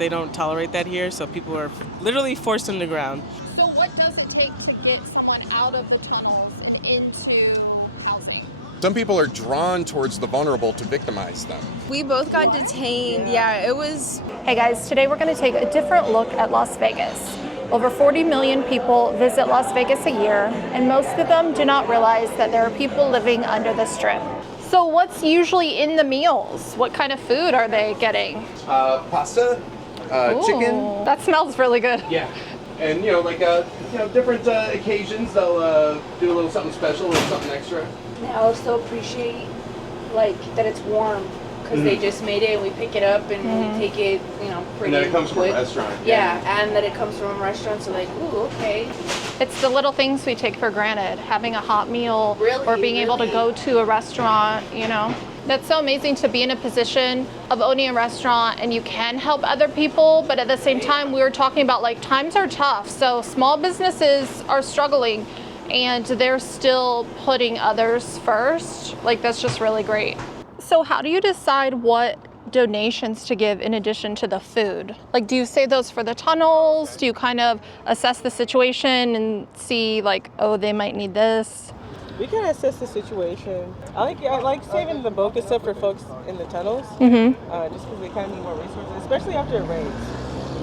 they don't tolerate that here, so people are literally forced underground. So what does it take to get someone out of the tunnels and into housing? Some people are drawn towards the vulnerable to victimize them. We both got detained. Yeah, it was... Hey guys, today we're going to take a different look at Las Vegas. Over 40 million people visit Las Vegas a year, and most of them do not realize that there are people living under the strip. So what's usually in the meals? What kind of food are they getting? Pasta, chicken. That smells really good. Yeah. And, different occasions, they'll do a little something special or something extra. I also appreciate, that it's warm. Because they just made it and we pick it up and we take it, pretty And then it comes quick. from a restaurant. Yeah, and that it comes from a restaurant, so ooh, okay. It's the little things we take for granted, having a hot meal Really, or being able to go to a restaurant, That's so amazing to be in a position of owning a restaurant and you can help other people, but at the same time we were talking about times are tough, so small businesses are struggling and they're still putting others first. That's just really great. So how do you decide what donations to give in addition to the food? Do you save those for the tunnels? Do you kind of assess the situation and see they might need this? We can assess the situation. I like saving the bulk of stuff for folks in the tunnels, just because they kind of need more resources, especially after it rains.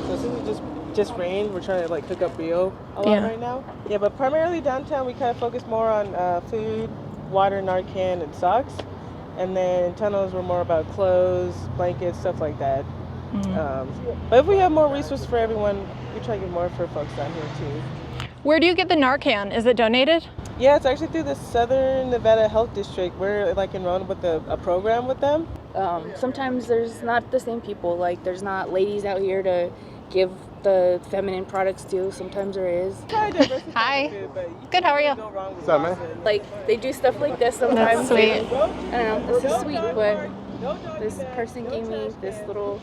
So since it just rained, we're trying to hook up Rio a lot right now. Yeah, but primarily downtown, we kind of focus more on food, water, Narcan, and socks. And then tunnels were more about clothes, blankets, stuff like that. But if we have more resources for everyone, we try to get more for folks down here too. Where do you get the Narcan? Is it donated? Yeah, it's actually through the Southern Nevada Health District. We're enrolled with a program with them. Sometimes there's not the same people. There's not ladies out here to give the feminine products to. Sometimes there is. Hi. Good, how are you? What's up, man? They do stuff like this sometimes. That's sweet. I don't know, this is sweet, but this person gave me this little...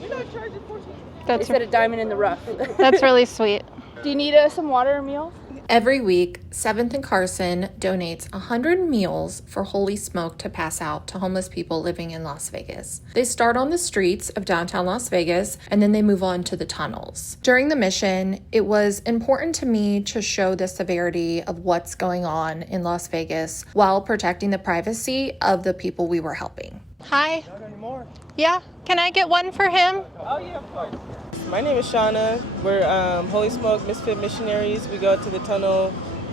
They said a diamond in the rough. That's really sweet. Do you need some water or meal? Every week, 7th and Carson donates 100 meals for Holy Smoke to pass out to homeless people living in Las Vegas. They start on the streets of downtown Las Vegas, and then they move on to the tunnels. During the mission, it was important to me to show the severity of what's going on in Las Vegas while protecting the privacy of the people we were helping. Hi. Not anymore. Yeah, can I get one for him? Oh yeah, of course. My name is Shauna. We're Holy Smoke Misfit Missionaries. We go to the tunnel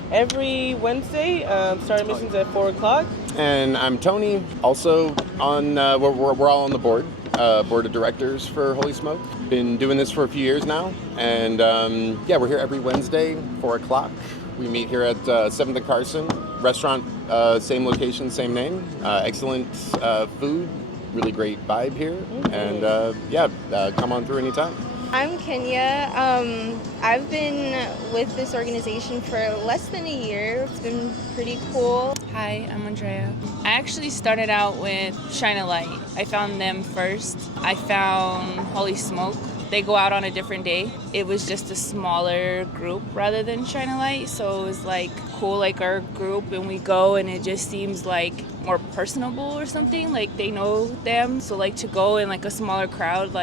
every Wednesday, starting missions at 4 o'clock. And I'm Tony, also on, we're all on the board of directors for Holy Smoke. Been doing this for a few years now. And we're here every Wednesday, 4 o'clock. We meet here at 7th and Carson. Restaurant, same location, same name. Excellent food, really great vibe here. And come on through anytime. I'm Kenya. I've been with this organization for less than a year. It's been pretty cool. Hi, I'm Andrea. I actually started out with Shine a Light. I found them first. I found Holy Smoke. They go out on a different day. It was just a smaller group rather than Shine a Light, so it was cool, our group, and we go and it just seems more personable or something, they know them. So to go in a smaller crowd,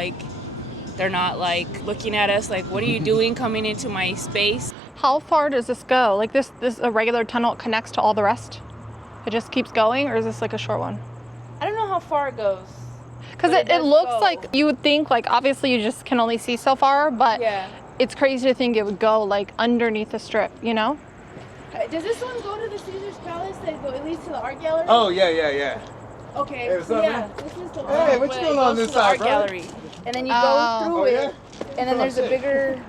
they're not looking at us what are you doing coming into my space? How far does this go? This a regular tunnel connects to all the rest? It just keeps going, or is this a short one? I don't know how far it goes. Because it looks like, you would think, obviously you just can only see so far, but it's crazy to think it would go, underneath the strip, Does this one go to the Caesar's Palace that leads to the art gallery? Oh, yeah. Okay, hey, so this is the one. Hey, what you doing on this side, art gallery. And then you go through it, and then there's a bigger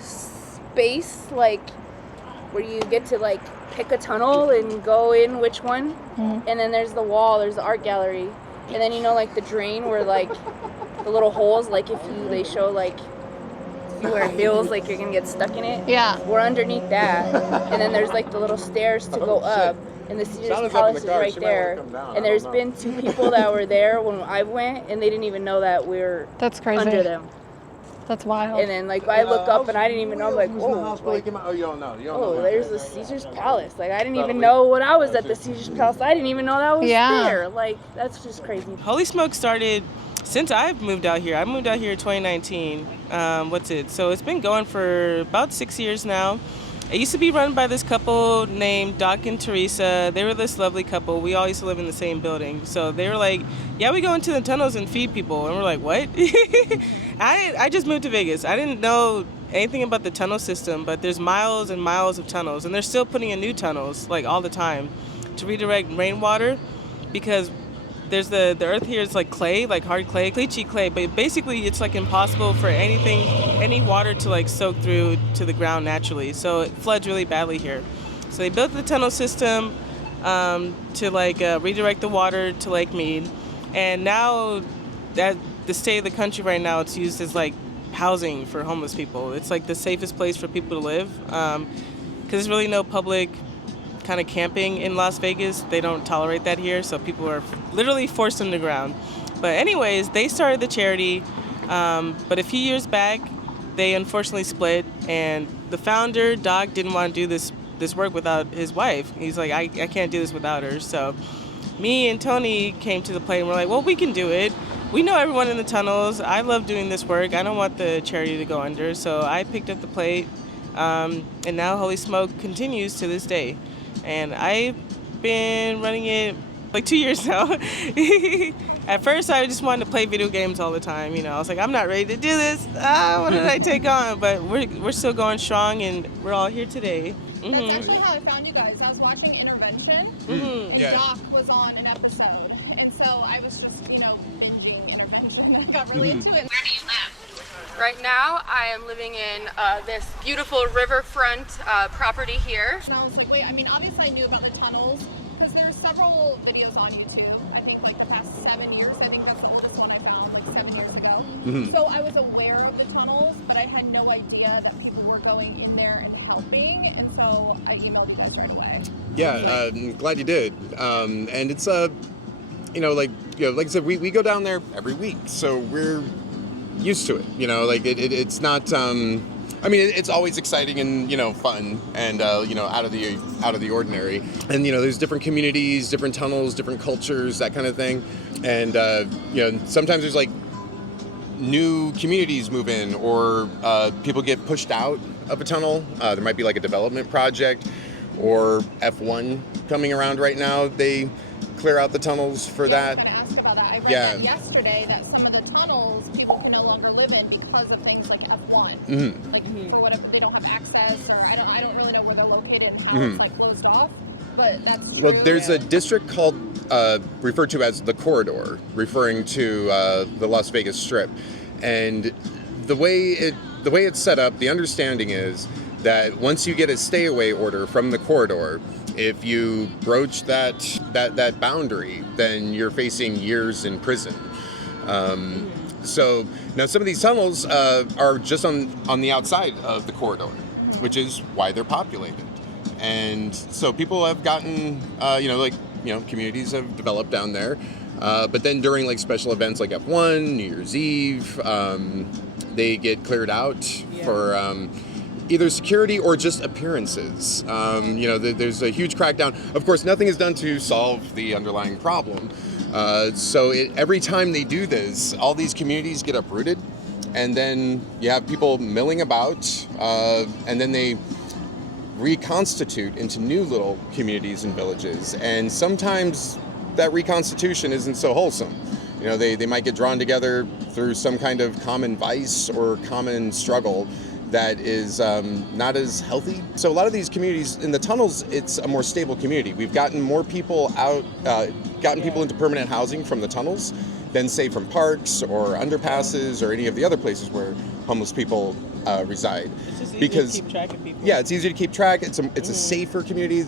space, where you get to, pick a tunnel and go in which one. And then there's the wall, there's the art gallery. And then, the drain where, the little holes, they show, if you wear heels, you're going to get stuck in it. Yeah. We're underneath that. And then there's, the little stairs to go up. And the Caesar's Palace is right there. And there's been 2 people that were there when I went, and they didn't even know that we're That's crazy. under them. That's wild. And then, I look up, and I didn't even know, whoa. You don't know. There's the Caesar's Palace. I didn't even know when I was at the Caesar's Palace. I didn't even know that was there. That's just crazy. Holy Smoke started since I've moved out here. I moved out here in 2019. So it's been going for about 6 years now. It used to be run by this couple named Doc and Teresa. They were this lovely couple. We all used to live in the same building. So they were like, yeah, we go into the tunnels and feed people. And we're like, what? I just moved to Vegas. I didn't know anything about the tunnel system, but there's miles and miles of tunnels. And they're still putting in new tunnels, like all the time, to redirect rainwater, because there's the earth here is like clay, like hard clay, glitchy clay, but basically it's like impossible for any water to like soak through to the ground naturally. So it floods really badly here. So they built the tunnel system to like redirect the water to Lake Mead. And now that the state of the country right now, it's used as like housing for homeless people. It's like the safest place for people to live, because there's really no public kind of camping in Las Vegas. They don't tolerate that here, so people are literally forced underground. But anyways, they started the charity, but a few years back, they unfortunately split, and the founder, Doc, didn't want to do this work without his wife. He's like, I can't do this without her. So me and Tony came to the plate, and we're like, well, we can do it. We know everyone in the tunnels. I love doing this work. I don't want the charity to go under, so I picked up the plate, and now Holy Smoke continues to this day. And I've been running it like 2 years now. At first, I just wanted to play video games all the time. I was like, I'm not ready to do this. What did I take on? But we're still going strong, and we're all here today. That's actually how I found you guys. I was watching Intervention, and Doc was on an episode. And so I was just, binging Intervention. I got really into it. Where do you live? Right now, I am living in this beautiful riverfront property here. And I was like, wait, obviously I knew about the tunnels, because there's several videos on YouTube. I think like the past 7 years. I think that's the oldest one I found, like 7 years ago. Mm-hmm. So I was aware of the tunnels, but I had no idea that people were going in there and helping. And so I emailed you guys right away. Yeah, I'm glad you did. And it's like I said, we go down there every week, so we're used to it. It's not. It's always exciting and fun and out of the ordinary. And there's different communities, different tunnels, different cultures, that kind of thing. And sometimes there's like new communities move in, or people get pushed out of a tunnel. There might be like a development project, or F1 coming around right now. They clear out the tunnels for that. I was going to ask about that. I read that yesterday that some of the tunnels people can no longer live in because of things like F1. Mm-hmm. Like or whatever, they don't have access, or I don't really know where they're located and how it's like closed off. But that's true. Well, there's a district called referred to as the Corridor, referring to the Las Vegas Strip, and the way it's set up, the understanding is that once you get a stay away order from the Corridor, if you broach that boundary, then you're facing years in prison. So now some of these tunnels are just on the outside of the Corridor, which is why they're populated. And so people have gotten, communities have developed down there. But then during like special events like F1, New Year's Eve, they get cleared out for either security or just appearances. There's a huge crackdown. Of course, nothing is done to solve the underlying problem. So every time they do this, all these communities get uprooted, and then you have people milling about, and then they reconstitute into new little communities and villages. And sometimes that reconstitution isn't so wholesome. They might get drawn together through some kind of common vice or common struggle that is not as healthy. So a lot of these communities in the tunnels, it's a more stable community. We've gotten more people out, people into permanent housing from the tunnels than say from parks or underpasses or any of the other places where homeless people reside. It's just easy to keep track of people. Yeah, it's easier to keep track. It's a safer community.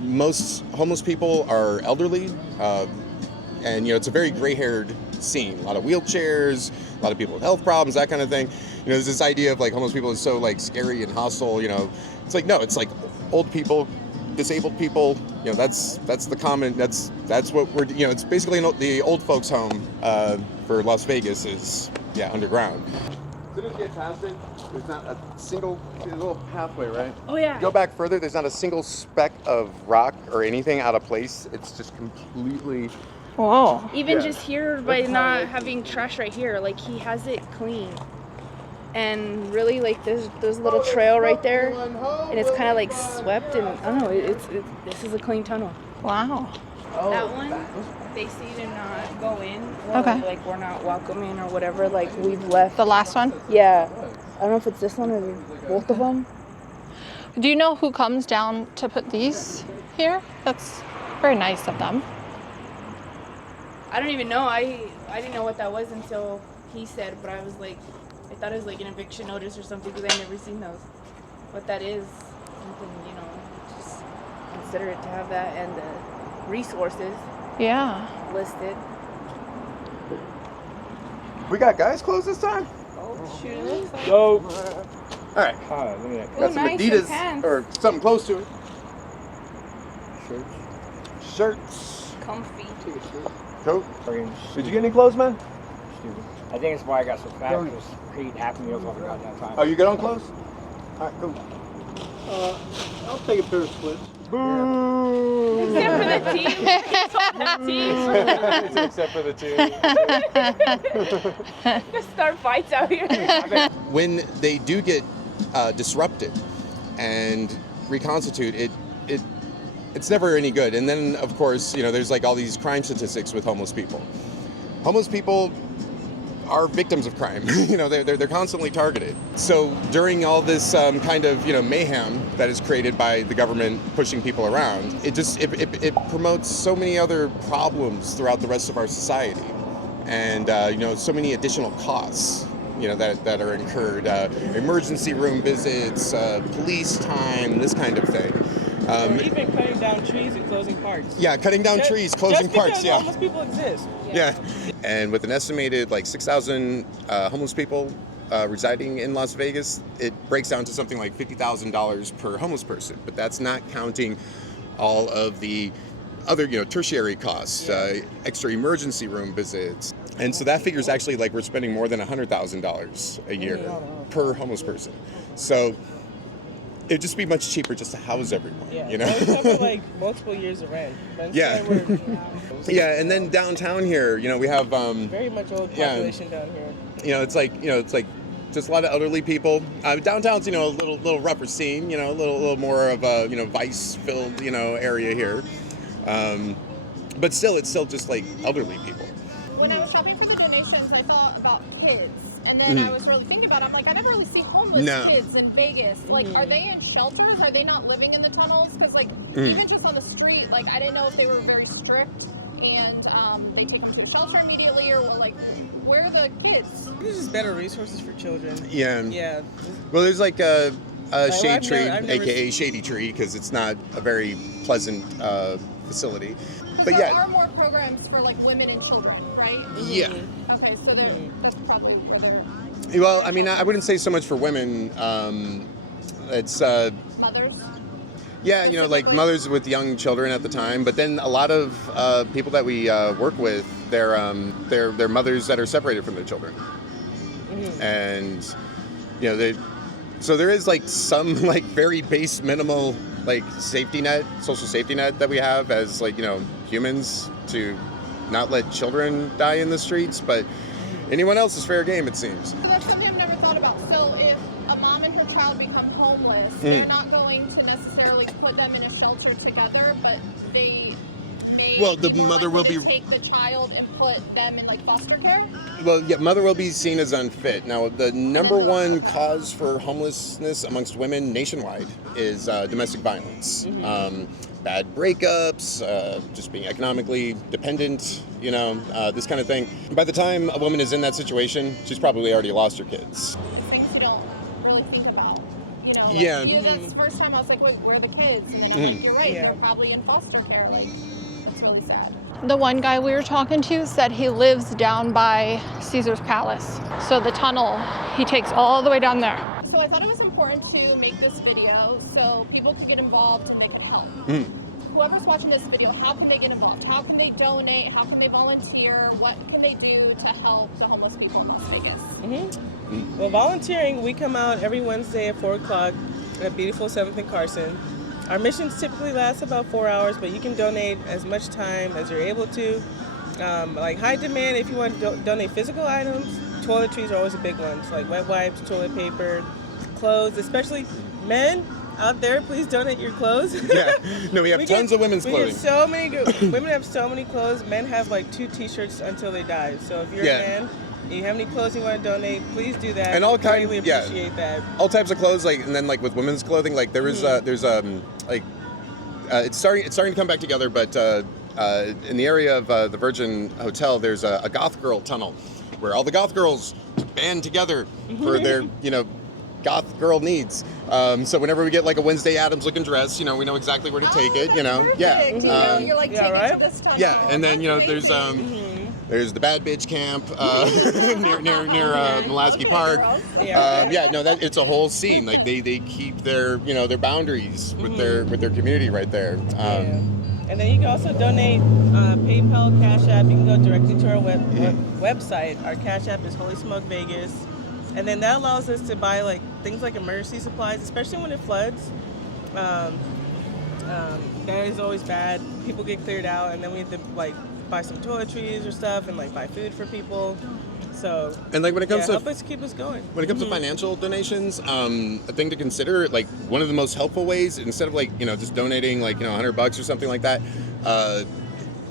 Most homeless people are elderly, and it's a very gray-haired scene. A lot of wheelchairs, a lot of people with health problems, that kind of thing. There's this idea of like homeless people is so like scary and hostile. It's like no, it's like old people, disabled people. That's the common. That's what we're. It's basically the old folks' home for Las Vegas is underground. As soon as you get past it, there's not a single little pathway, right? Oh yeah. Go back further. There's not a single speck of rock or anything out of place. It's just completely. Whoa. Even just here by not having trash right here, like he has it clean. and really like there's a little trail right there, and it's kind of like swept, and I don't know, this is a clean tunnel. Wow. That one, they say to not go in. Okay. Like we're not welcome in or whatever. Like we've left. The last one? Yeah. I don't know if it's this one or both of them. Do you know who comes down to put these here? That's very nice of them. I don't even know. I didn't know what that was until he said, but I was like, I thought it was like an eviction notice or something because I never seen those. What that is, something, you know, just consider it to have that and the resources listed. We got guys clothes this time? Oh, shoot. Yo. All right. Got some nice, Adidas pants. or something close to it. Shirts. Shirts. Comfy. Coat. Did you get any clothes, man? I think it's why I got so fat, because I eat half meals off a goddamn time. Oh, you good on clothes? All right, cool. I'll take a pair of splits. Boo! Except for the team. Except for the two. Just start fights out here. When they do get disrupted and reconstitute, it's never any good. And then, of course, you know, there's like all these crime statistics with homeless people. Homeless people are victims of crime. You know, they're constantly targeted. So during all this kind of, you know, mayhem that is created by the government pushing people around, it promotes so many other problems throughout the rest of our society, and you know, so many additional costs, you know, that are incurred, emergency room visits, police time, this kind of thing. Or even cutting down trees and closing parks. Yeah, cutting down trees, closing parks. Yeah. Homeless people exist. Yeah. And with an estimated like 6,000 homeless people residing in Las Vegas, it breaks down to something like $50,000 per homeless person. But that's not counting all of the other, you know, tertiary costs, extra emergency room visits. And so that figure is actually like we're spending more than $100,000 a year per homeless person. So it'd just be much cheaper just to house everyone, you know? It's cover like multiple years of rent. But Yeah, and then downtown here, you know, we have very much old population down here. You know, it's like just a lot of elderly people. Downtown's, you know, a little rougher scene, you know, a little more of a, you know, vice-filled, you know, area here. But still, it's still just like elderly people. When I was shopping for the donations, I thought about kids. And then I was really thinking about it. I'm like, I never really see homeless kids in Vegas. Like, are they in shelters? Are they not living in the tunnels? Because, like, even just on the street, like, I didn't know if they were very strict and they take them to a shelter immediately, or, like, where are the kids? There's just better resources for children. Yeah. Yeah. Well, there's like a shade tree, I've never aka Shady Tree, because it's not a very pleasant facility. But There yeah. are more programs for, like, women and children, right? Yeah. Okay, so that's probably where they're... Well, I mean, I wouldn't say so much for women. It's Mothers? yeah, you know, like mothers with young children at the time. But then a lot of people that we work with, they're mothers that are separated from their children, and you know, so there is like some like very base minimal like social safety net that we have as like, you know, humans to not let children die in the streets, but anyone else is fair game, it seems. So that's something I've never thought about. So if a mom and her child become homeless, they're not going to necessarily put them in a shelter together, but they may the mother will be take the child and put them in like foster care. Well, yeah, mother will be seen as unfit. Now, the number one cause for homelessness amongst women nationwide is domestic violence. Bad breakups, just being economically dependent, you know, this kind of thing. By the time a woman is in that situation, she's probably already lost her kids. Things you don't really think about, you know. Like, Yeah. You know, that's the first time I was like, wait, where are the kids? And then I'm like, you're right, they're probably in foster care. Like, it's really sad. The one guy we were talking to said he lives down by Caesar's Palace. So the tunnel, he takes all the way down there. So I thought it was important to make this video so people could get involved and they could help. Whoever's watching this video, how can they get involved? How can they donate? How can they volunteer? What can they do to help the homeless people in Las Vegas? Well, volunteering, we come out every Wednesday at 4 o'clock at beautiful 7th and Carson. Our missions typically last about 4 hours, but you can donate as much time as you're able to. Like high demand, if you want to donate physical items, toiletries are always the big ones, like wet wipes, toilet paper, clothes, especially men out there. Please donate your clothes. Yeah, no, we have tons of women's clothing. We get so many women have so many clothes. Men have like 2 T-shirts until they die. So if you're a man, and you have any clothes you want to donate, please do that. And all kinds, really appreciate that. All types of clothes, like, and then like with women's clothing, like there is it's starting to come back together, but in the area of the Virgin Hotel, there's a goth girl tunnel where all the goth girls band together for their, goth girl needs. So whenever we get like a Wednesday Addams looking dress, we know exactly where to take it, You're like, take it to this tunnel. Yeah, and then, there's the Bad Bitch Camp near Mulaski Park. It's a whole scene. Like they keep their their boundaries with their community right there. And then you can also donate PayPal, Cash App. You can go directly to our website. Our Cash App is Holy Smoke Vegas, and then that allows us to buy like things like emergency supplies, especially when it floods. That is always bad. People get cleared out, and then we have to like buy some toiletries or stuff and like buy food for people. So and like when it comes to help us keep us going. When it comes to financial donations, a thing to consider, like one of the most helpful ways, instead of like just donating like $100 or something like that,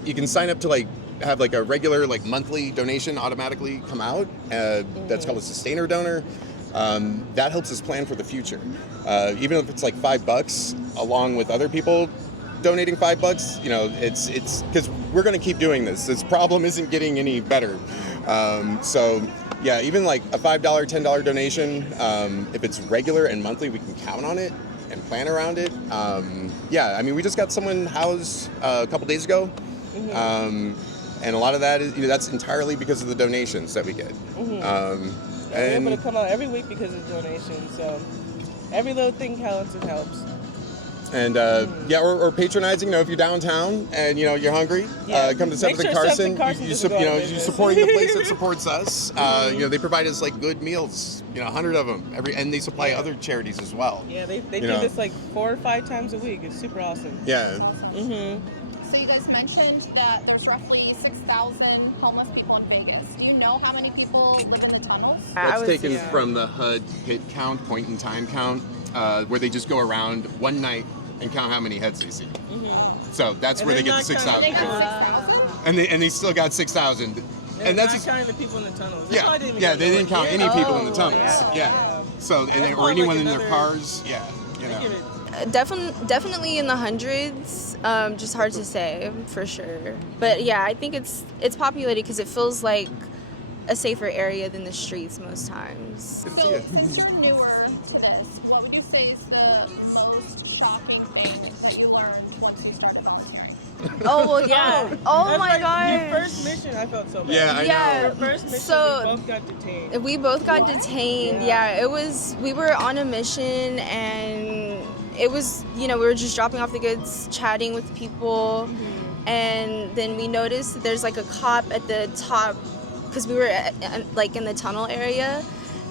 you can sign up to like have like a regular like monthly donation automatically come out. That's called a sustainer donor. That helps us plan for the future. Even if it's like $5 along with other people donating $5, it's because we're going to keep doing this. This problem isn't getting any better. Even like a $5, $10 donation, if it's regular and monthly, we can count on it and plan around it. We just got someone housed a couple days ago. And a lot of that is, that's entirely because of the donations that we get. We're able to come out every week because of donations. So every little thing counts and helps. And or patronizing. If you're downtown and you're hungry, come to 7th and Carson. You supporting the place that supports us. They provide us like good meals. 100 of them and they supply other charities as well. Yeah, they do this like 4 or 5 times a week. It's super awesome. Yeah. So you guys mentioned that there's roughly 6,000 homeless people in Vegas. Do you know how many people live in the tunnels? That's taken from the HUD hit count, point in time count, where they just go around one night and count how many heads they see. So that's where they get the 6,000. They got 6,000? And they still got 6,000. And that's not counting the people in the tunnels. They didn't count any people in the tunnels. So or anyone in their cars. Definitely in the hundreds. Just hard to say for sure. But I think it's populated because it feels like a safer area than the streets most times. So since you're newer to this, what would you say is the most shocking thing that you learned once you started volunteering? Oh, well, yeah. Oh my gosh. Your first mission, I felt so bad. Yeah, I know. Your first mission, we both got detained. It was, we were on a mission and it was, we were just dropping off the goods, chatting with people. And then we noticed that there's like a cop at the top because we were like in the tunnel area.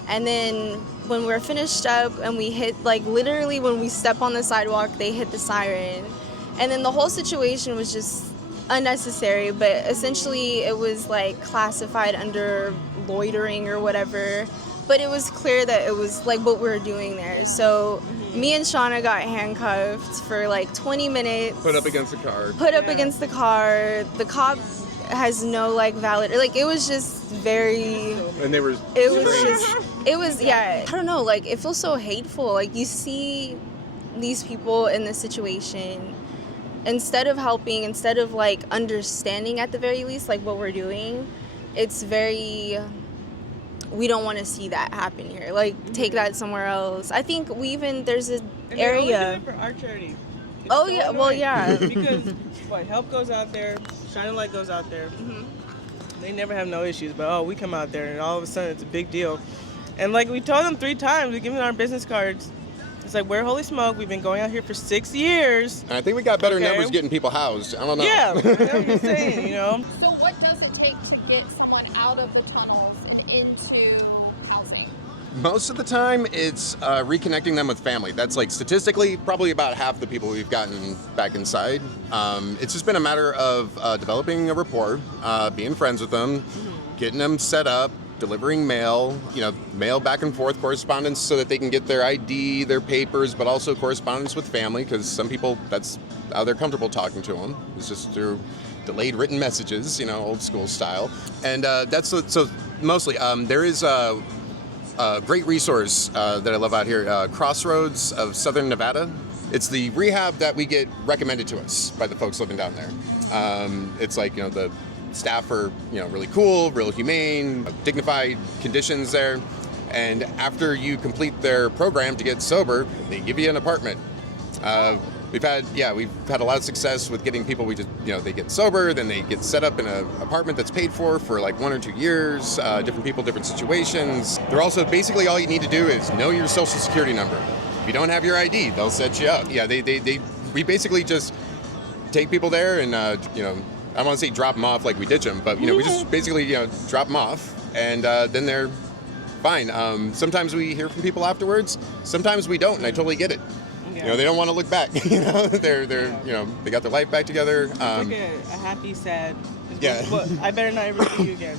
And then when we were finished up and we hit, like literally when we step on the sidewalk, they hit the siren. And then the whole situation was just unnecessary, but essentially it was like classified under loitering or whatever. But it was clear that it was like what we were doing there. So me and Shauna got handcuffed for like 20 minutes. Put up against the car. The cop has no like valid, like it was just very, and they were, I don't know, like it feels so hateful. Like you see these people in this situation, instead of helping, instead of like understanding at the very least like what we're doing, it's very, we don't want to see that happen here. Like take that somewhere else. I think there's an area. And for our charity. Because help goes out there, Shining Light goes out there. They never have no issues, but we come out there and all of a sudden it's a big deal. And like we told them 3 times, we give them our business cards. It's like, we're Holy Smoke. We've been going out here for 6 years. And I think we got better numbers getting people housed. I don't know. Yeah, I'm just saying, So what does it take to get someone out of the tunnels and into housing? Most of the time, it's reconnecting them with family. That's like statistically probably about half the people we've gotten back inside. It's just been a matter of developing a rapport, being friends with them, getting them set up, delivering mail, mail back and forth correspondence so that they can get their ID, their papers, but also correspondence with family, because some people, that's how they're comfortable talking to them. It's just through delayed written messages, old school style. And that's so mostly. There is a great resource that I love out here, Crossroads of Southern Nevada. It's the rehab that we get recommended to us by the folks living down there. It's like, the staff are, really cool, real humane, dignified conditions there. And after you complete their program to get sober, they give you an apartment. We've had a lot of success with getting people. They get sober, then they get set up in an apartment that's paid for like 1 or 2 years, different people, different situations. They're also, basically all you need to do is know your social security number. If you don't have your ID, they'll set you up. Yeah, we basically just take people there and, I don't want to say drop them off like we ditch them, but, we just basically, drop them off, and then they're fine. Sometimes we hear from people afterwards. Sometimes we don't, and I totally get it. Yeah. They don't want to look back. They're they got their life back together. It's like a happy, sad. Yeah. Well, I better not ever see you again.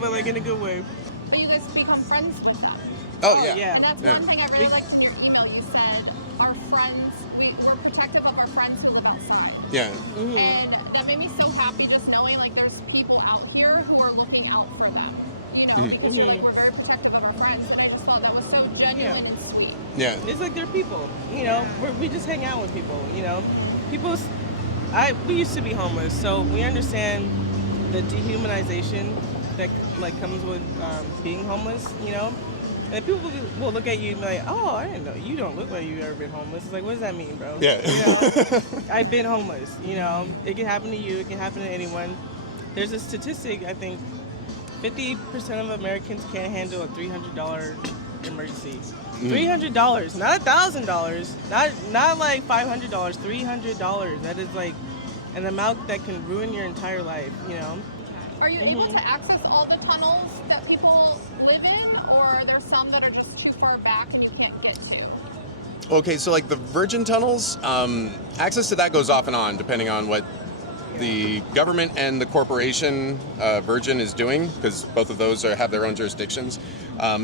But like in a good way. But you guys become friends with them. Oh yeah. And that's one thing I really liked in your email. You said our friends. We're protective of our friends who live outside. Yeah. Mm-hmm. And that made me so happy just knowing like there's people out here who are looking out for them. Because you're like, we're very protective of our friends, and I just thought that was so genuine and sweet. Yeah. It's like they're people. We just hang out with people. We used to be homeless, so we understand the dehumanization that like comes with being homeless. And people will look at you and be like, "Oh, I didn't know you don't look like you've ever been homeless." It's like, what does that mean, bro? Yeah. I've been homeless. It can happen to you. It can happen to anyone. There's a statistic. I think 50% of Americans can't handle a $300 emergency. $300, not $1,000, not like $500. $300. That is like an amount that can ruin your entire life. Are you able to access all the tunnels that people live in, or are there some that are just too far back and you can't get to? Okay, so like the Virgin tunnels, access to that goes off and on depending on what the government and the corporation Virgin is doing, because both of those have their own jurisdictions.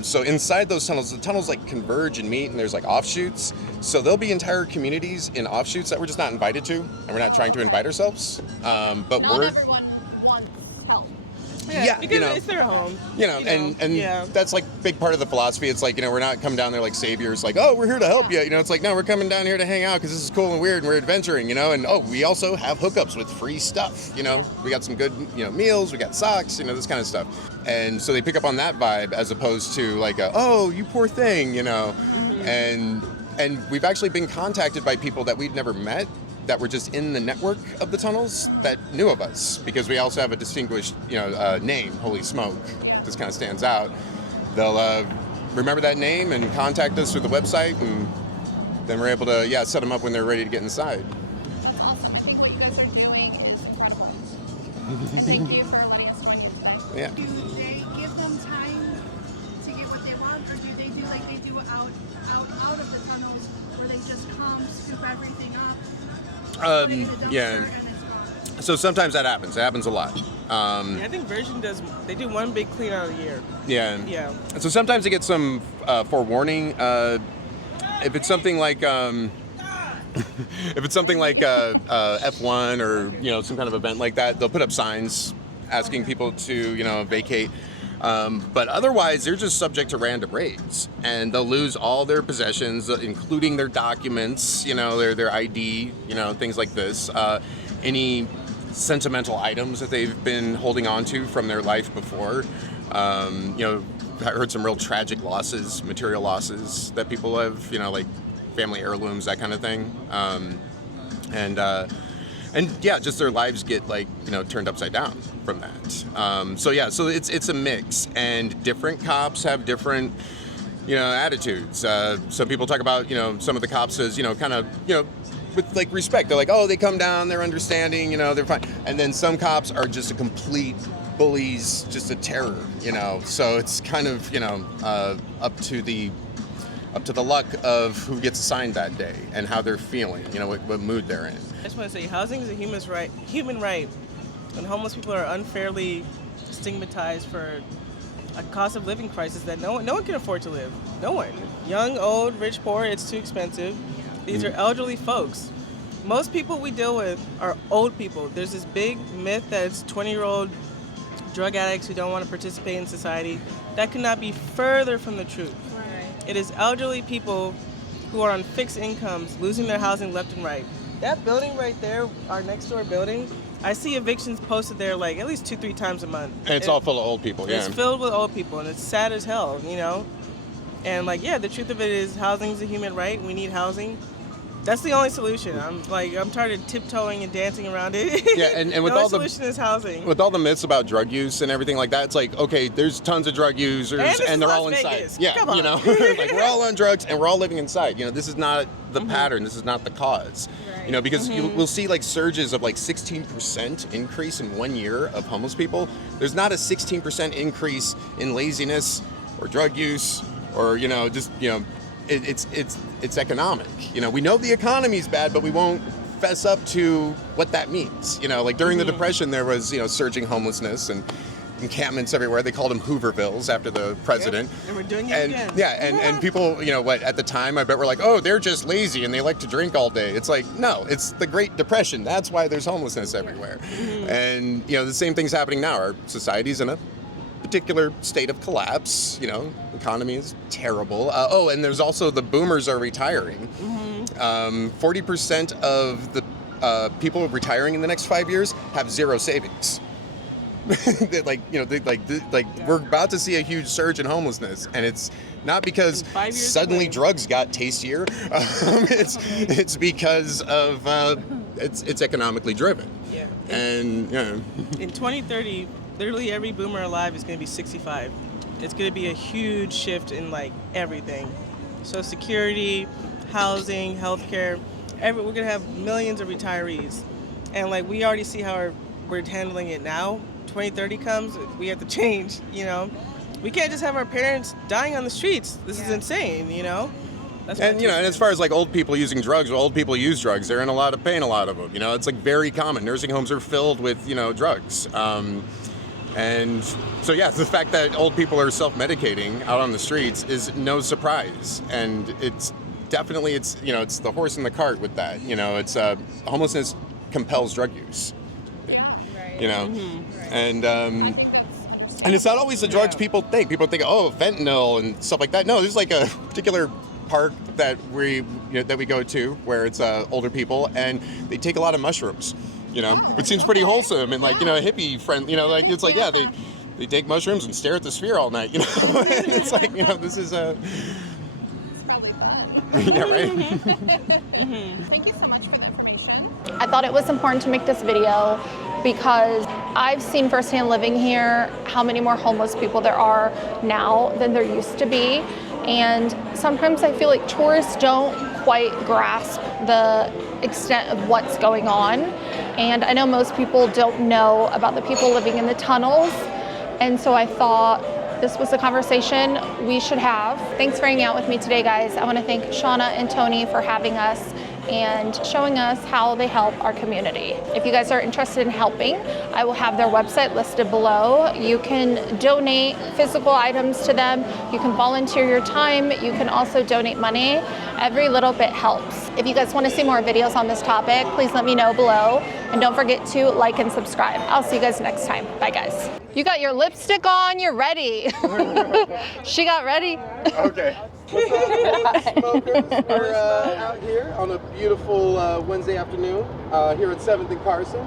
So inside those tunnels, the tunnels like converge and meet, and there's like offshoots. So there'll be entire communities in offshoots that we're just not invited to, and we're not trying to invite ourselves. But not everyone wants help. Yeah, because it's their home. And that's like big part of the philosophy. It's like, we're not coming down there like saviors, like, oh, we're here to help you. It's like, no, we're coming down here to hang out because this is cool and weird and we're adventuring, and we also have hookups with free stuff. We got some good, meals, we got socks, this kind of stuff. And so they pick up on that vibe as opposed to like, oh, you poor thing, And we've actually been contacted by people that we'd never met, that were just in the network of the tunnels, that knew of us, because we also have a distinguished, name, Holy Smoke. This kind of stands out. They'll remember that name and contact us through the website, and then we're able to, set them up when they're ready to get inside. That's awesome. I think what you guys are doing is incredible. Thank you for letting us join you today. Yeah. Do they give them time to get what they want, or do they do like they do out of the tunnels, where they just come, scoop everything up? So sometimes that happens. It happens a lot. I think Virgin they do one big clean out a year. Yeah. And so sometimes they get some forewarning. If it's something like F1 or some kind of event like that, they'll put up signs asking people to vacate. But otherwise, they're just subject to random raids, and they'll lose all their possessions, including their documents, their ID, things like this. Any sentimental items that they've been holding on to from their life before. I heard some real tragic losses, material losses that people have, like family heirlooms, that kind of thing. Just their lives get turned upside down from that. So it's a mix, and different cops have different, attitudes. Some people talk about, some of the cops as, with like respect. They're like, oh, they come down, they're understanding, they're fine. And then some cops are just a complete bullies, just a terror, So it's kind of, up to the luck of who gets assigned that day and how they're feeling, what mood they're in. I just want to say, housing is a human right, and homeless people are unfairly stigmatized for a cost of living crisis that no one can afford to live. No one. Young, old, rich, poor, it's too expensive. These are elderly folks. Most people we deal with are old people. There's this big myth that it's 20-year-old drug addicts who don't want to participate in society. That could not be further from the truth. Right. It is elderly people who are on fixed incomes, losing their housing left and right. That building right there, our next door building, I see evictions posted there like at least 2-3 times a month. And it's all full of old people, yeah. It's filled with old people, and it's sad as hell, you know? And like, yeah, the truth of it is housing is a human right. We need housing. That's the only solution. I'm tired of tiptoeing and dancing around it. Yeah, and with the all only solution is housing. With all the myths about drug use and everything like that, it's like, okay, there's tons of drug users and they're all inside. Vegas. Yeah, Come on. you know, like we're all on drugs and we're all living inside. You know, this is not the pattern. This is not the cause. Right. You know, because we'll see like surges of like 16% increase in 1 year of homeless people. There's not a 16% increase in laziness or drug use or, you know, just, you know, it's economic. You know, we know the economy's bad, but we won't fess up to what that means. You know, like during the Depression, there was, you know, surging homelessness and encampments everywhere. They called them Hoovervilles after the president. Yep. And we're doing it again. Yeah, and people, you know, what at the time, I bet were like, oh, they're just lazy and they like to drink all day. It's like, no, it's the Great Depression. That's why there's homelessness everywhere. And, you know, the same thing's happening now. Our society's in a particular state of collapse. You know, economy is terrible. And there's also the boomers are retiring. 40% of the people retiring in the next 5 years have zero savings. We're about to see a huge surge in homelessness, and it's not because suddenly drugs got tastier. It's because of it's economically driven. Yeah. And in 2030, literally every boomer alive is going to be 65. It's going to be a huge shift in like everything. So security, housing, healthcare, we're going to have millions of retirees. And like we already see how we're handling it now. 2030 comes, we have to change, you know. We can't just have our parents dying on the streets. This is insane, you know. And you know, and as far as like old people using drugs, well, old people use drugs. They're in a lot of pain, a lot of them. You know, it's like very common. Nursing homes are filled with, you know, drugs. And so, yeah, the fact that old people are self-medicating out on the streets is no surprise. And it's definitely, it's the horse and the cart with that. You know, it's homelessness compels drug use. You know, and it's not always the drugs people think. People think, oh, fentanyl and stuff like that. No, there's like a particular park that we go to where it's older people and they take a lot of mushrooms. You know, it seems pretty wholesome and like, you know, hippie friend. You know, like it's like, yeah, they take mushrooms and stare at the sphere all night. You know, and it's like, you know, this is It's probably fun. Yeah, right. Thank you so much for the information. I thought it was important to make this video because I've seen firsthand living here how many more homeless people there are now than there used to be. And sometimes I feel like tourists don't quite grasp the extent of what's going on. And I know most people don't know about the people living in the tunnels. And so I thought this was a conversation we should have. Thanks for hanging out with me today, guys. I want to thank Shauna and Tony for having us and showing us how they help our community. If you guys are interested in helping, I will have their website listed below. You can donate physical items to them. You can volunteer your time. You can also donate money. Every little bit helps. If you guys want to see more videos on this topic, please let me know below. And don't forget to like and subscribe. I'll see you guys next time. Bye, guys. You got your lipstick on, you're ready. She got ready. Okay. Smokers, we're out here on a beautiful Wednesday afternoon here at 7th and Carson.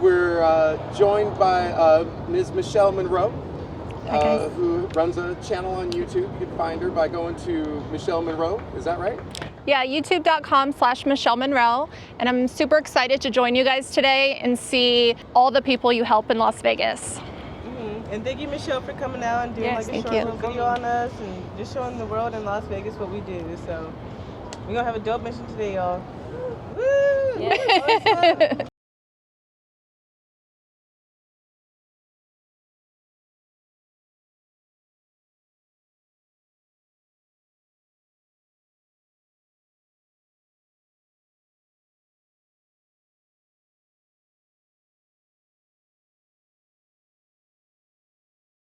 We're joined by Ms. Michelle Monroe, who runs a channel on YouTube. You can find her by going to Michelle Monroe. Is that right? Yeah, youtube.com/Michelle Monroe. And I'm super excited to join you guys today and see all the people you help in Las Vegas. And thank you, Michelle, for coming out and doing like a short little video on us and just showing the world in Las Vegas what we do. So we're gonna have a dope mission today, y'all. Woo! Yeah.